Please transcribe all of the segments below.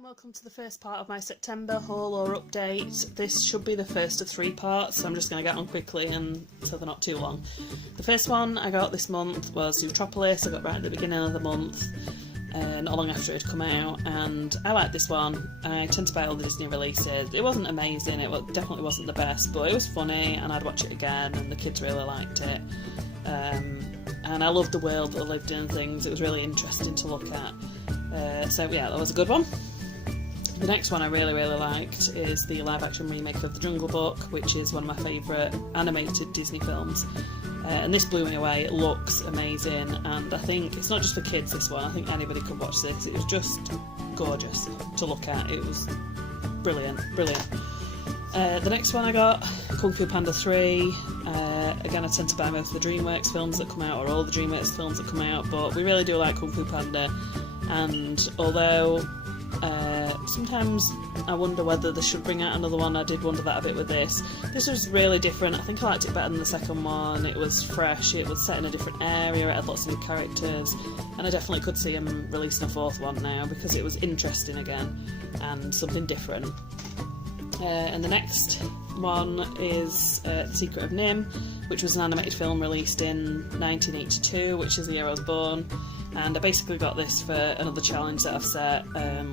Welcome to the first part of my September haul or update. This should be the first of 3 parts, so I'm just going to get on quickly and so they're not too long. The first one I got this month was Zootropolis. I got right at the beginning of the month, not long after it had come out, and I like this one. I tend to buy all the Disney releases. It wasn't amazing, it definitely wasn't the best, but it was funny and I'd watch it again, and the kids really liked it. And I loved the world that I lived in and things. It was really interesting to look at. So yeah, that was a good one. The next one I really liked is the live action remake of The Jungle Book, which is one of my favourite animated Disney films. And this blew me away. It looks amazing, and I think it's not just for kids, this one. I think anybody could watch this. It was just gorgeous to look at. It was brilliant. The next one I got, Kung Fu Panda 3. Again, I tend to buy most of the DreamWorks films that come out, or all the DreamWorks films that come out, but we really do like Kung Fu Panda. And although sometimes I wonder whether they should bring out another one, I did wonder that a bit with this. This was really different. I think I liked it better than the second one. It was fresh, it was set in a different area, it had lots of new characters, and I definitely could see them releasing a 4th one now because it was interesting again and something different. And the next one is The Secret of NIMH, which was an animated film released in 1982, which is the year I was born. And I basically got this for another challenge that I've set.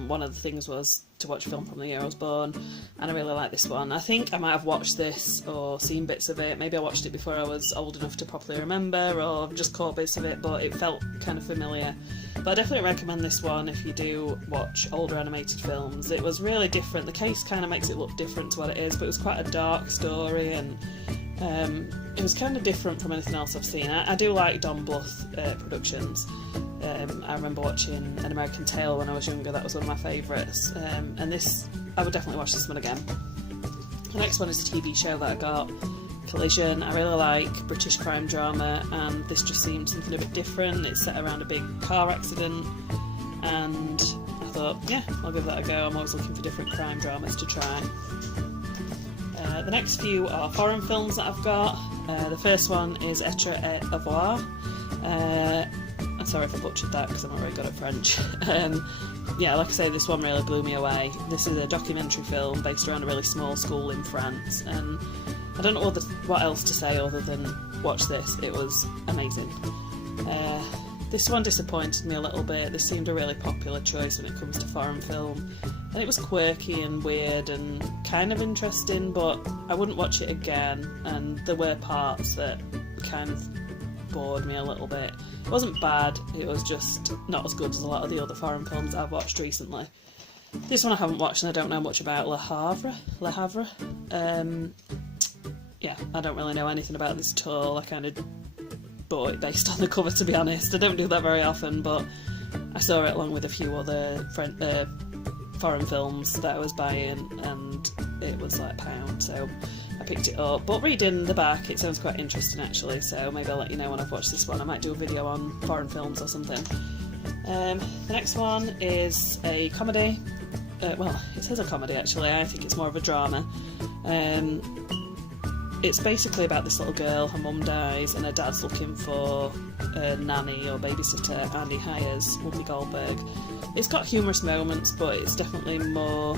One of the things was to watch a film from the year I was born, and I really like this one. I think I might have watched this or seen bits of it. Maybe I watched it before I was old enough to properly remember, or I've just caught bits of it, but it felt kind of familiar. But I definitely recommend this one if you do watch older animated films. It was really different. The case kind of makes it look different to what it is, but it was quite a dark story, and it was kind of different from anything else I've seen. I do like Don Bluth productions. I remember watching An American Tail when I was younger. That was one of my favourites, and this, I would definitely watch this one again. The next one is a TV show that I got, Collision. I really like British crime drama, and this just seemed something a bit different. It's set around a big car accident, and I thought, yeah, I'll give that a go. I'm always looking for different crime dramas to try. The next few are foreign films that I've got. The first one is Etre et Avoir. I'm sorry if I butchered that because I'm not very good at French. Yeah, like I say, this one really blew me away. This is a documentary film based around a really small school in France, and I don't know what else to say other than watch this. It was amazing. This one disappointed me a little bit. This seemed a really popular choice when it comes to foreign film, and it was quirky and weird and kind of interesting, but I wouldn't watch it again, and there were parts that kind of bored me a little bit. It wasn't bad, it was just not as good as a lot of the other foreign films I've watched recently. This one I haven't watched and I don't know much about, Le Havre. Yeah, I don't really know anything about this at all. I kind of bought it based on the cover, to be honest. I don't do that very often, but I saw it along with a few other foreign films that I was buying, and it was like £1, so I picked it up. But reading the back, it sounds quite interesting actually, so maybe I'll let you know when I've watched this one. I might do a video on foreign films or something. The next one is a comedy. Well, it says a comedy actually. I think it's more of a drama. It's basically about this little girl. Her mum dies and her dad's looking for a nanny or babysitter, and he hires Whoopi Goldberg. It's got humorous moments, but it's definitely more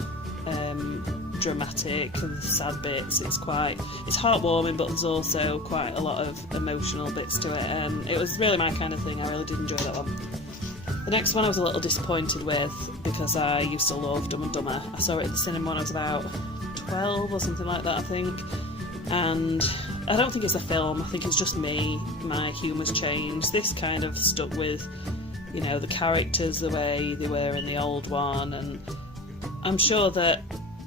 dramatic and sad bits. It's heartwarming, but there's also quite a lot of emotional bits to it, and it was really my kind of thing. I really did enjoy that one. The next one I was a little disappointed with because I used to love Dumb and Dumber. I saw it at the cinema when I was about 12 or something like that, I think, and I don't think it's a film. I think it's just me. My humour's changed. This kind of stuck with, you know, the characters the way they were in the old one, and I'm sure that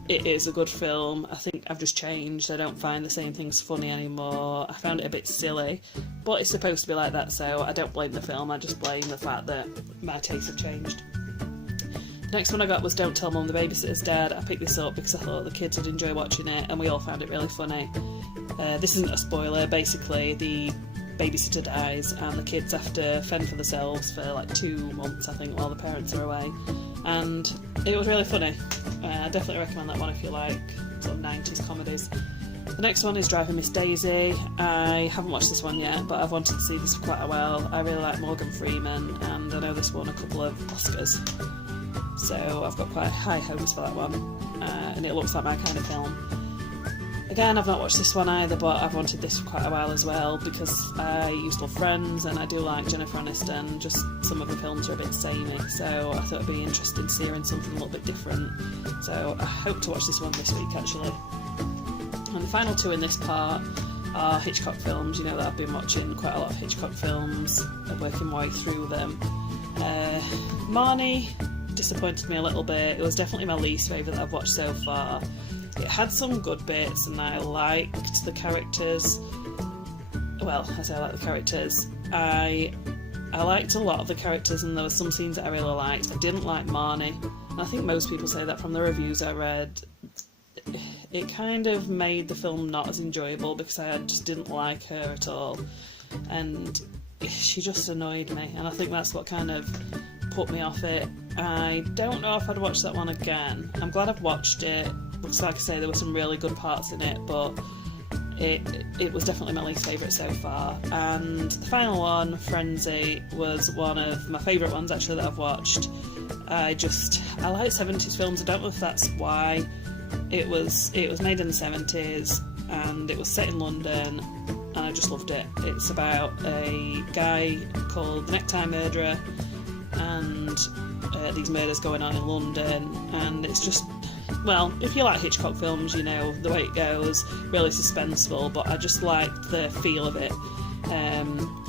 it is a good film. I think I've just changed. I don't find the same things funny anymore. I found it a bit silly, but it's supposed to be like that, so I don't blame the film. I just blame the fact that my tastes have changed. The next one I got was Don't Tell Mum the Babysitter's Dead. I picked this up because I thought the kids would enjoy watching it, and we all found it really funny. This isn't a spoiler. Basically, the babysitter dies and the kids have to fend for themselves for like 2 months, I think, while the parents are away, and it was really funny. I definitely recommend that one if you like sort of 90s comedies. The next one is Driving Miss Daisy. I haven't watched this one yet, but I've wanted to see this for quite a while. I really like Morgan Freeman, and I know this won a couple of Oscars, so I've got quite high hopes for that one, and it looks like my kind of film. Again, I've not watched this one either, but I've wanted this for quite a while as well, because I used to love Friends, and I do like Jennifer Aniston. Just some of the films are a bit samey, so I thought it'd be interesting to see her in something a little bit different. So I hope to watch this one this week, actually. And the final two in this part are Hitchcock films. You know that I've been watching quite a lot of Hitchcock films and working my way through them. Marnie disappointed me a little bit. It was definitely my least favourite that I've watched so far. It had some good bits and I liked the characters. Well, I say I like the characters. I liked a lot of the characters, and there were some scenes that I really liked. I didn't like Marnie, and I think most people say that from the reviews I read. It kind of made the film not as enjoyable because I just didn't like her at all, and she just annoyed me, and I think that's what kind of put me off it. I don't know if I'd watch that one again. I'm glad I've watched it because, like I say, there were some really good parts in it, but it was definitely my least favourite so far. And the final one, Frenzy, was one of my favourite ones actually that I've watched. I like 70s films. I don't know if that's why. It was made in the 70s and it was set in London, and I just loved it. It's about a guy called the Necktie Murderer, and these murders going on in London, and it's just, well, if you like Hitchcock films, you know the way it goes, really suspenseful, but I just liked the feel of it.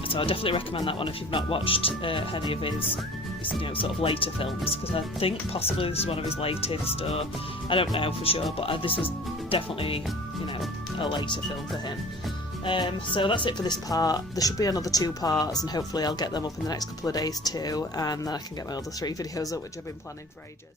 So I definitely recommend that one if you've not watched any of his sort of later films, because I think possibly this is one of his latest, or I don't know for sure, but this was definitely, a later film for him. So that's it for this part. There should be another 2 parts, and hopefully I'll get them up in the next couple of days too, and then I can get my other 3 videos up, which I've been planning for ages.